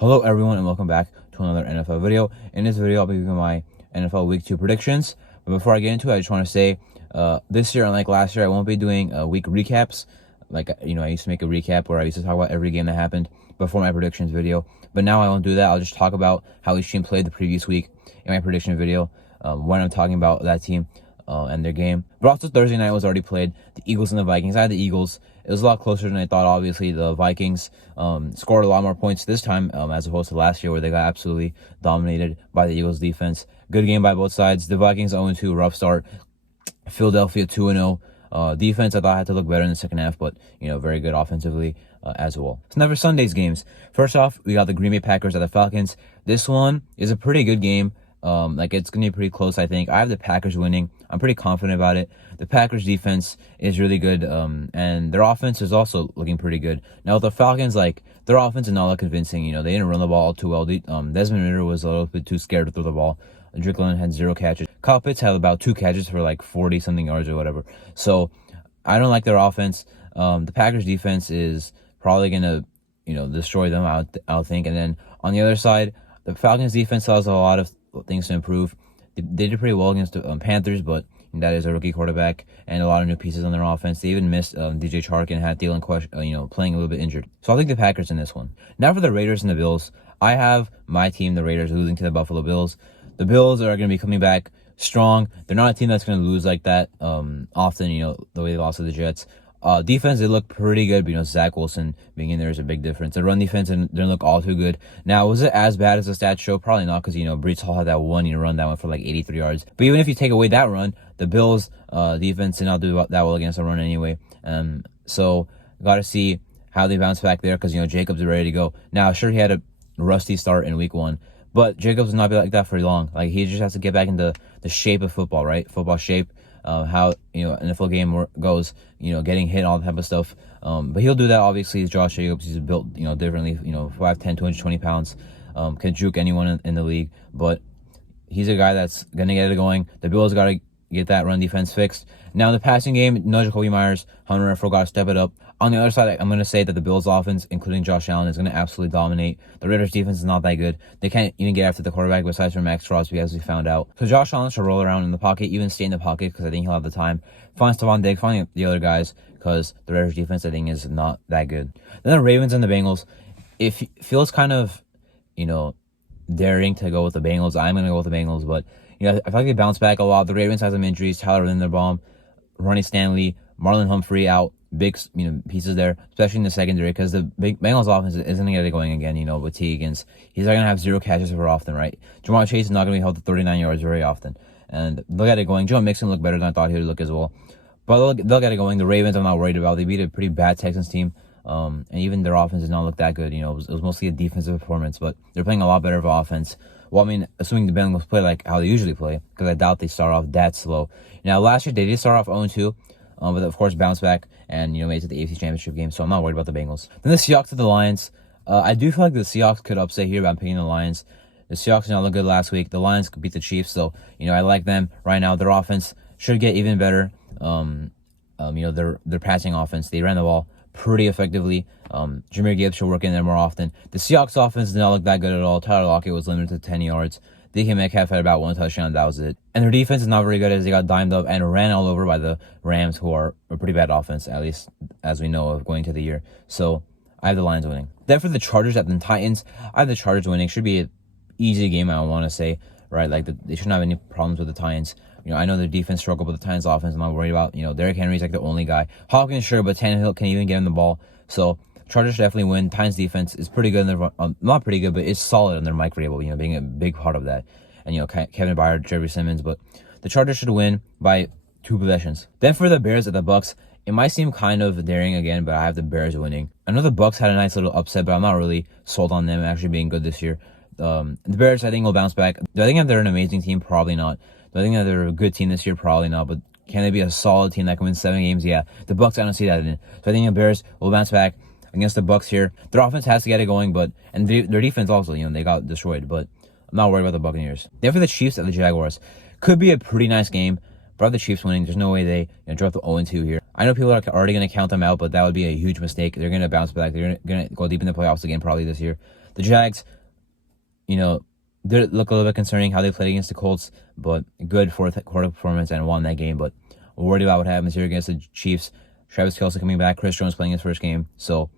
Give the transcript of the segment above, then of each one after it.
Hello everyone and welcome back to another NFL video. In this video I'll be giving my NFL Week 2 predictions. But before I get into it, I just want to say this year, unlike last year, I won't be doing week recaps. Like, I used to make a recap where I used to talk about every game that happened before my predictions video. But now I won't do that. I'll just talk about how each team played the previous week in my prediction video when I'm talking about that team and their game. But also Thursday night was already played. The Eagles and the Vikings. I had the Eagles. It was a lot closer than I thought. Obviously, the Vikings scored a lot more points this time as opposed to last year where they got absolutely dominated by the Eagles defense. Good game by both sides. The Vikings 0-2, rough start. Philadelphia 2-0. Defense, I thought had to look better in the second half, but, very good offensively as well. So now for Sunday's games. First off, we got the Green Bay Packers at the Falcons. This one is a pretty good game. It's going to be pretty close, I think. I have the Packers winning. I'm pretty confident about it. The Packers defense is really good, and their offense is also looking pretty good. Now, with the Falcons, their offense is not that convincing. They didn't run the ball all too well. Desmond Ridder was a little bit too scared to throw the ball. Drake London had 0 catches. Kyle Pitts had about 2 catches for 40-something yards or whatever. So, I don't like their offense. The Packers defense is probably going to, destroy them, I think. And then, on the other side, the Falcons defense has a lot of things to improve. They did pretty well against the Panthers, but that is a rookie quarterback and a lot of new pieces on their offense. They even missed DJ Chark and had Thielen playing a little bit injured. So I'll take the Packers in this one. Now for the Raiders and the Bills. I have my team, the Raiders, losing to the Buffalo Bills. The Bills are going to be coming back strong. They're not a team that's going to lose like that often, the way they lost to the Jets. Defense, they look pretty good, but, Zach Wilson being in there is a big difference. The run defense didn't look all too good. Now, was it as bad as the stats show? Probably not, because, Breece Hall had that one run that went for 83 yards. But even if you take away that run, the Bills' defense did not do that well against the run anyway. So, got to see how they bounce back there, because, Jacobs is ready to go. Now, sure, he had a rusty start in week 1, but Jacobs will not be like that for long. He just has to get back into the shape of football, right? Football shape. How NFL game goes, getting hit, all that type of stuff. But he'll do that. Obviously, he's Josh Jacobs. He's built, differently. 5'10", 220 pounds. Can juke anyone in the league. But he's a guy that's gonna get it going. The Bills got to get that run defense fixed. Now in the passing game, no Jacoby Myers, Hunter Renfrow got to step it up. On the other side, I'm going to say that the Bills offense, including Josh Allen, is going to absolutely dominate. The Raiders defense is not that good. They can't even get after the quarterback besides for Max Crosby, as we found out. So Josh Allen should roll around in the pocket, even stay in the pocket, because I think he'll have the time. Find Stephon Diggs, find the other guys, because the Raiders defense, I think, is not that good. Then the Ravens and the Bengals. It feels kind of, daring to go with the Bengals. I'm going to go with the Bengals, but, I feel like they bounce back a lot. The Ravens have some injuries. Tyler Linderbaum, Ronnie Stanley, Marlon Humphrey out. Big, pieces there, especially in the secondary, because the Bengals offense isn't going to get it going again, with T. Higgins. He's not going to have 0 catches very often, right? Jamar Chase is not going to be held to 39 yards very often. And they'll get it going. Joe Mixon looked better than I thought he would look as well. But they'll get it going. The Ravens, I'm not worried about. They beat a pretty bad Texans team. And even their offense does not look that good. It was mostly a defensive performance, but they're playing a lot better of offense. Well, assuming the Bengals play like how they usually play, because I doubt they start off that slow. Now, last year, they did start off 0-2. But of course, bounce back and, made it to the AFC Championship game, so I'm not worried about the Bengals. Then the Seahawks and the Lions. I do feel like the Seahawks could upset here, but I'm picking the Lions. The Seahawks did not look good last week. The Lions could beat the Chiefs, so, I like them right now. Their offense should get even better. Their passing offense, they ran the ball pretty effectively. Jahmyr Gibbs should work in there more often. The Seahawks offense did not look that good at all. Tyler Lockett was limited to 10 yards. DK Metcalf had about 1 touchdown. That was it. And their defense is not very good, as they got dimed up and ran all over by the Rams, who are a pretty bad offense, at least as we know of going to the year. So I have the Lions winning. Then for the Chargers at the Titans, I have the Chargers winning. Should be an easy game, I want to say, right? They shouldn't have any problems with the Titans. I know their defense struggled, but the Titans offense I'm not worried about. Derrick Henry's the only guy. Hawkins, sure, but Tannehill can even get him the ball. So Chargers definitely win. Titans defense is pretty good. Not pretty good, but it's solid under Mike Vrabel, being a big part of that. And, Kevin Byard, Jerry Simmons. But the Chargers should win by 2 possessions. Then for the Bears at the Bucks, it might seem kind of daring again, but I have the Bears winning. I know the Bucks had a nice little upset, but I'm not really sold on them actually being good this year. The Bears, I think, will bounce back. Do I think that they're an amazing team? Probably not. Do I think that they're a good team this year? Probably not. But can they be a solid team that can win 7 games? Yeah. The Bucks, I don't see that in it. So I think the Bears will bounce back against the Bucks here. Their offense has to get it going, and their defense also, they got destroyed. But I'm not worried about the Buccaneers. Then for the Chiefs at the Jaguars, could be a pretty nice game. But I have the Chiefs winning. There's no way they drop the 0-2 here. I know people are already going to count them out, but that would be a huge mistake. They're going to bounce back. They're going to go deep in the playoffs again probably this year. The Jags, they look a little bit concerning how they played against the Colts, but good fourth quarter performance and won that game. But we're worried about what happens here against the Chiefs. Travis Kelce coming back, Chris Jones playing his first game, so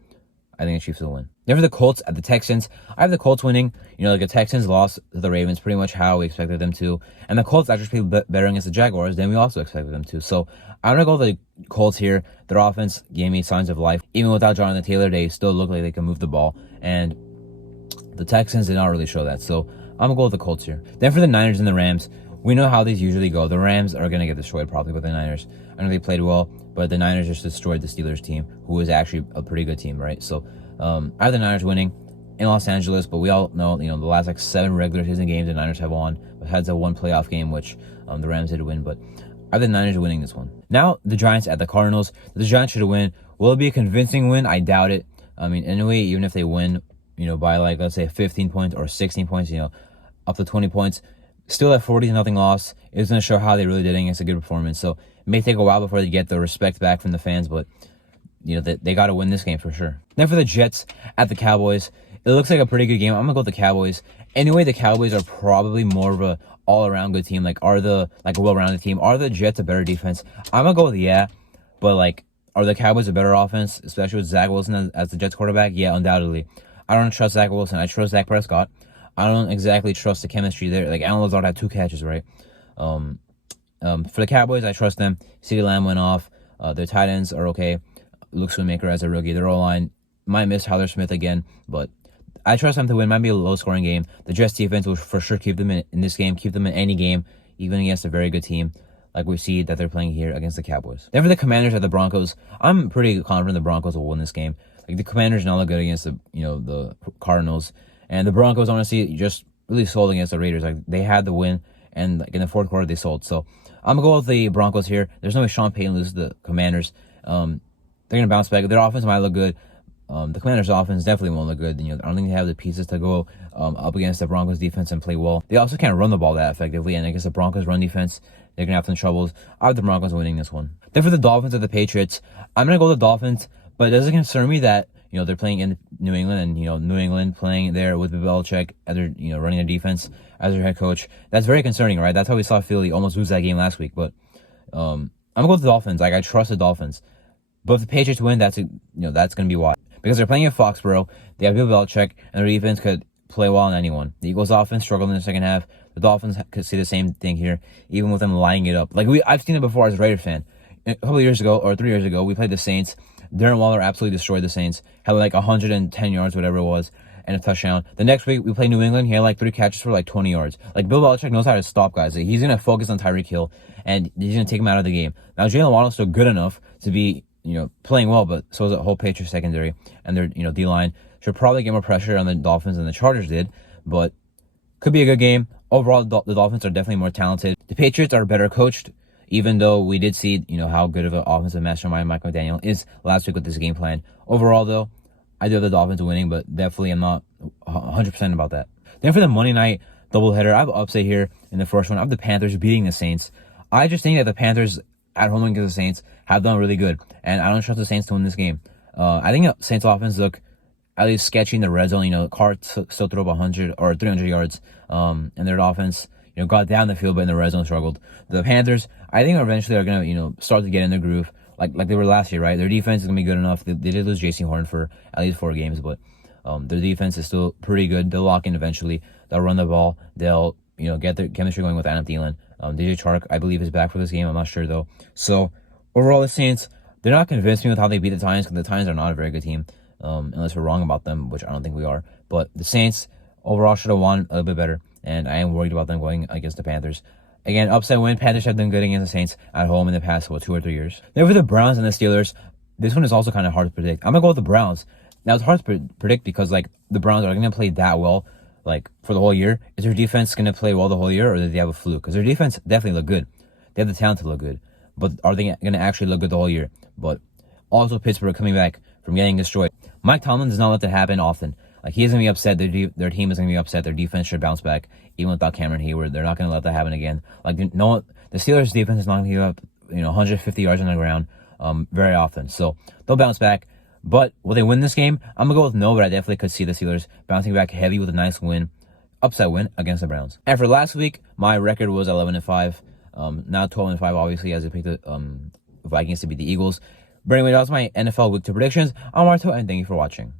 I think the Chiefs will win. Then for the Colts at the Texans, I have the Colts winning. The Texans lost to the Ravens pretty much how we expected them to, and the Colts actually played better against the Jaguars than we also expected them to. So I'm gonna go with the Colts here. Their offense gave me signs of life. Even without Jonathan Taylor, they still look like they can move the ball, and the Texans did not really show that. So I'm gonna go with the Colts here. Then for the Niners and the Rams, we know how these usually go. The Rams are gonna get destroyed probably by the Niners. I know they played well, but the Niners just destroyed the Steelers team, who is actually a pretty good team, right? So I have the Niners winning in Los Angeles, but we all know, the last 7 regular season games the Niners have won, besides a 1 playoff game, which the Rams did win, but I have the Niners winning this one. Now, the Giants at the Cardinals. The Giants should win. Will it be a convincing win? I doubt it. Anyway, even if they win, by let's say 15 points or 16 points, up to 20 points, still at 40-0 loss, it's going to show how they really did against a good performance. So it may take a while before they get the respect back from the fans, but they got to win this game for sure. Then for the Jets at the Cowboys, it looks like a pretty good game. I'm gonna go with the Cowboys. Anyway, the Cowboys are probably more of a all-around good team. Are a well-rounded team? Are the Jets a better defense? I'm gonna go with yeah, but are the Cowboys a better offense, especially with Zach Wilson as the Jets quarterback? Yeah, undoubtedly. I don't trust Zach Wilson. I trust Dak Prescott. I don't exactly trust the chemistry there. Alan Lazard had 2 catches, right? For the Cowboys, I trust them. CeeDee Lamb went off. Their tight ends are okay. Luke Schoonmaker as a rookie. Their O-line might miss Tyler Smith again, but I trust them to win. Might be a low-scoring game. The Jets defense will for sure keep them in this game, keep them in any game, even against a very good team like we see that they're playing here against the Cowboys. Then for the Commanders at the Broncos, I'm pretty confident the Broncos will win this game. The Commanders not look good against the Cardinals, and the Broncos honestly just really sold against the Raiders. They had the win, and in the fourth quarter they sold. So I'm gonna go with the Broncos here. There's no way Sean Payton loses the Commanders. They're going to bounce back. Their offense might look good. The Commanders' offense definitely won't look good. I don't think they have the pieces to go up against the Broncos' defense and play well. They also can't run the ball that effectively, and against the Broncos' run defense, they're going to have some troubles. I have the Broncos winning this one. Then for the Dolphins at the Patriots, I'm going to go with the Dolphins, but it doesn't concern me that they're playing in New England, and New England playing there with Belichick as their running their defense as their head coach. That's very concerning, right? That's how we saw Philly almost lose that game last week. But I'm going to go with the Dolphins. I trust the Dolphins. But if the Patriots win, that's going to be why. Because they're playing at Foxborough, they have Bill Belichick, and their defense could play well on anyone. The Eagles' offense struggled in the second half. The Dolphins could see the same thing here, even with them lining it up. I've seen it before as a Raiders fan. A couple of years ago, or 3 years ago, we played the Saints. Darren Waller absolutely destroyed the Saints. Had 110 yards, whatever it was, and a touchdown. The next week, we played New England. He had 3 catches for 20 yards. Bill Belichick knows how to stop guys. He's going to focus on Tyreek Hill, and he's going to take him out of the game. Now, Jalen Waddle's still good enough to be playing well, but so is the whole Patriots secondary, and their D-line should probably get more pressure on the Dolphins than the Chargers did, but could be a good game. Overall, the Dolphins are definitely more talented. The Patriots are better coached, even though we did see how good of an offensive mastermind Mike McDaniel is last week with this game plan. Overall, though, I do have the Dolphins winning, but definitely I'm not 100% about that. Then for the Monday night doubleheader, I have an upset here in the first one. I have the Panthers beating the Saints. I just think that the Panthers at home against the Saints have done really good, and I don't trust the Saints to win this game. I think the Saints offense look at least sketchy in the red zone. Carr still threw up 100 or 300 yards, and their offense got down the field, but in the red zone struggled. The Panthers, I think eventually are gonna start to get in their groove like they were last year, right? Their defense is gonna be good enough. They did lose J.C. Horn for at least 4 games, but their defense is still pretty good. They'll lock in eventually. They'll run the ball. They'll get their chemistry going with Adam Thielen. DJ Chark, I believe, is back for this game. I'm not sure, though. So, overall, the Saints, they're not convinced me with how they beat the Titans, because the Titans are not a very good team, unless we're wrong about them, which I don't think we are. But the Saints, overall, should have won a little bit better, and I am worried about them going against the Panthers. Again, upset win. Panthers have done good against the Saints at home in the past, 2 or 3 years. Then for the Browns and the Steelers, this one is also kind of hard to predict. I'm going to go with the Browns. Now, it's hard to predict because, the Browns are going to play that well, for the whole year. Is their defense going to play well the whole year, or do they have a fluke? Because their defense definitely look good. They have the talent to look good. But are they going to actually look good the whole year? But also Pittsburgh coming back from getting destroyed. Mike Tomlin does not let that happen often. He's going to be upset. Their team is going to be upset. Their defense should bounce back. Even without Cameron Hayward, they're not going to let that happen again. The Steelers' defense is not going to give up 150 yards on the ground very often. So they'll bounce back. But will they win this game? I'm going to go with no, but I definitely could see the Steelers bouncing back heavy with a nice win, upset win against the Browns. And for last week, my record was 11-5. Now 12-5, obviously, as I picked the Vikings to beat the Eagles. But anyway, that was my NFL Week 2 predictions. I'm Marto, and thank you for watching.